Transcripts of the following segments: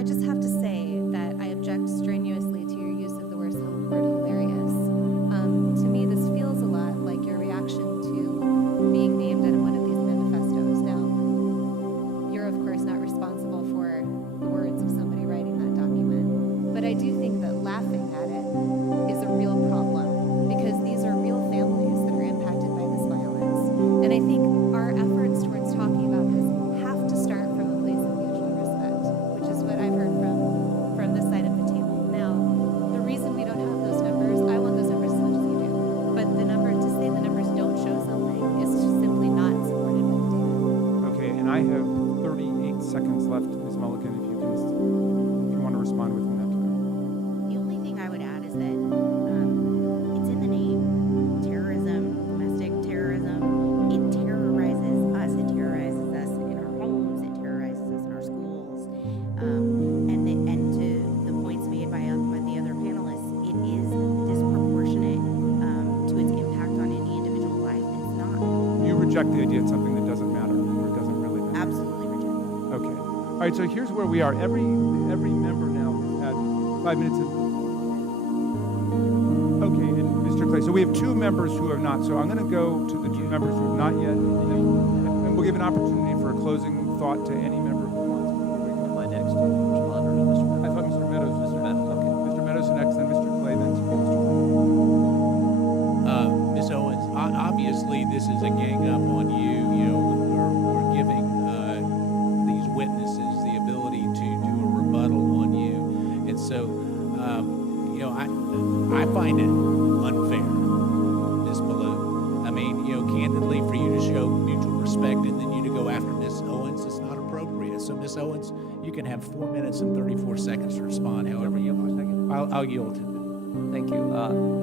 I just have to say that I object strenuously to your use of the word hilarious. To me, this feels a lot like your reaction to being named in one of these manifestos. Now, you're of course not responsible for the words of somebody writing that document, but I do think that laughing at it is a real problem, because these are real families that are impacted by this violence. And I think our efforts towards talking about this have to start from a place of mutual respect, which is what I've heard from this side of the table. Now, the reason we don't have those numbers, I want those numbers as much as you do, but to say the numbers don't show something is just simply not supported by the data. Okay, and I have 38 seconds left, Ms. Mulligan, if you want to respond within that time. The only thing I would add is that it's in the name. Terrorism, domestic terrorism, it terrorizes us. It terrorizes us in our homes. It terrorizes us in our schools. And to the points made by the other panelists, it is disproportionate to its impact on any individual life. It's not. You reject the idea it's something that doesn't matter, or it doesn't really matter. Absolutely reject. Okay. All right, so here's where we are. Every member now has had 5 minutes of... Okay, and Mr. Clay, so we have 2 members who have not. So I'm going to go to the 2 members who have not yet, and we'll give an opportunity for a closing thought to any member who wants. My next responder is Mr. Meadows. I thought Mr. Meadows. Mr. Meadows, okay. Mr. Meadows next, then Mr. Clay, then Mr. Clay. Ms. Owens, obviously this is a gang up on you. You know, we're giving these witnesses the ability to do a rebuttal on you, and so you know, I find it unfair, Ms. Ballou. I mean, you know, candidly, for you to show mutual respect and then you to go after Ms. Owens, it's not appropriate. So, Ms. Owens, you can have 4 minutes and 34 seconds to respond. However you like. I'll yield to you. Thank you.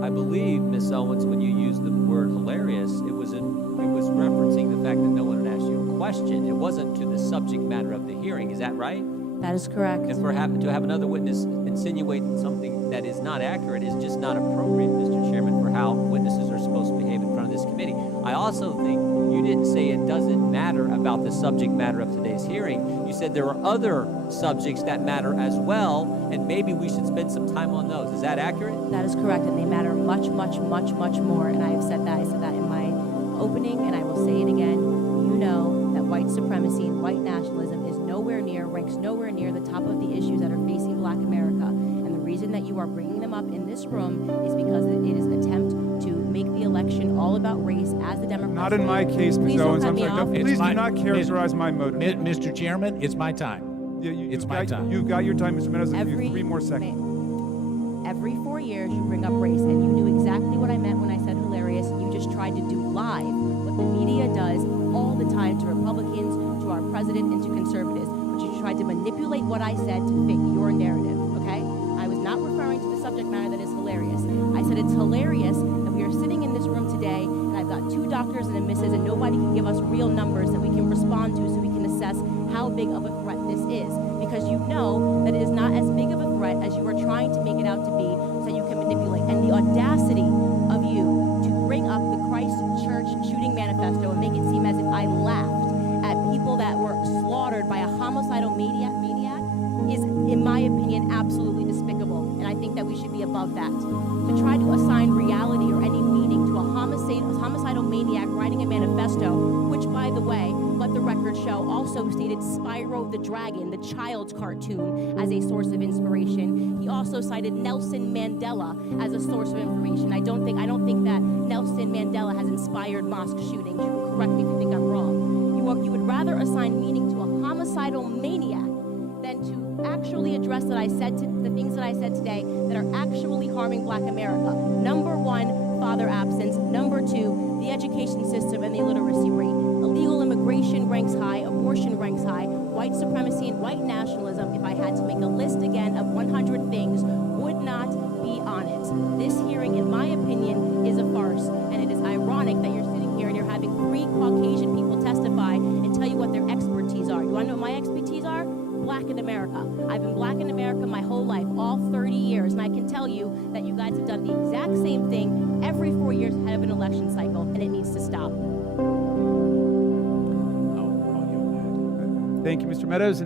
I believe, Ms. Owens, when you used the word hilarious, it was referencing the fact that no one had asked you a question. It wasn't to the subject matter of the hearing. Is that right? That is correct. And to have another witness insinuate something that is not accurate is just not appropriate, Mr. Chairman, for how witnesses are supposed to behave in front of this committee. I also think you didn't say it doesn't matter about the subject matter of today's hearing. You said there are other subjects that matter as well, and maybe we should spend some time on those. Is that accurate? That is correct, and they matter much, much, much, much more. And I have said that. I said that in my opening, and I will say it again. You know that white supremacy and white nationalism ranks nowhere near the top of the issues that are facing Black America. And the reason that you are bringing them up in this room is because it is an attempt to make the election all about race as the Democrats. Not in my case, Ms. Owens. I'm sorry. Please do not characterize my motive. Mr. Chairman, it's my time. Yeah, it's my time. You've got your time, Mr. Meadows. I'll give you 3 more seconds. Every 4 years, you bring up race, and you knew exactly what I meant when I said hilarious. You just tried to do live what the media does all the time to Republicans, to our president, and to conservatives. But you tried to manipulate what I said to fit your narrative, okay? I was not referring to the subject matter that is hilarious. I said it's hilarious that we are sitting in this room today, and I've got 2 doctors and a missus, and nobody can give us real numbers that we can respond to so we can assess how big of a threat this is. Because you know that it is not as big of a threat as you are trying to make it out to be, so that you can manipulate. And the audacity of you to bring up the Christ Church shooting manifesto and make it seem as if I laughed at people that were slaughtered by a homicidal maniac is, in my opinion, absolutely despicable. And I think that we should be above that. To try to assign reality or any meaning to a homicidal maniac writing a manifesto, which, by the way, let the record show, also stated Spyro the Dragon, the child's cartoon, as a source of inspiration. He also cited Nelson Mandela as a source of information. I don't think that Nelson Mandela has inspired mosque shootings. You can correct me if you think I'm wrong. You would rather assign meaning to a homicidal maniac than to actually address the things that I said today that are actually harming Black America. Number 1, father absence. Number 2, the education system and the illiteracy rate. Illegal immigration ranks high, abortion ranks high, white supremacy and white nationalism, if I had to make a list again of 100 things, would not be on it. This hearing, in my opinion, is a farce, and it is ironic that you're sitting here and you're having 3 Caucasian people testify and tell you what their expertise are. You want to know what my expertise are? Black in America. I've been Black in America my whole life, all 30 years, and I can tell you that you guys have done the exact same thing every 4 years ahead of an election cycle, and it needs to stop. Thank you, Mr. Meadows. And now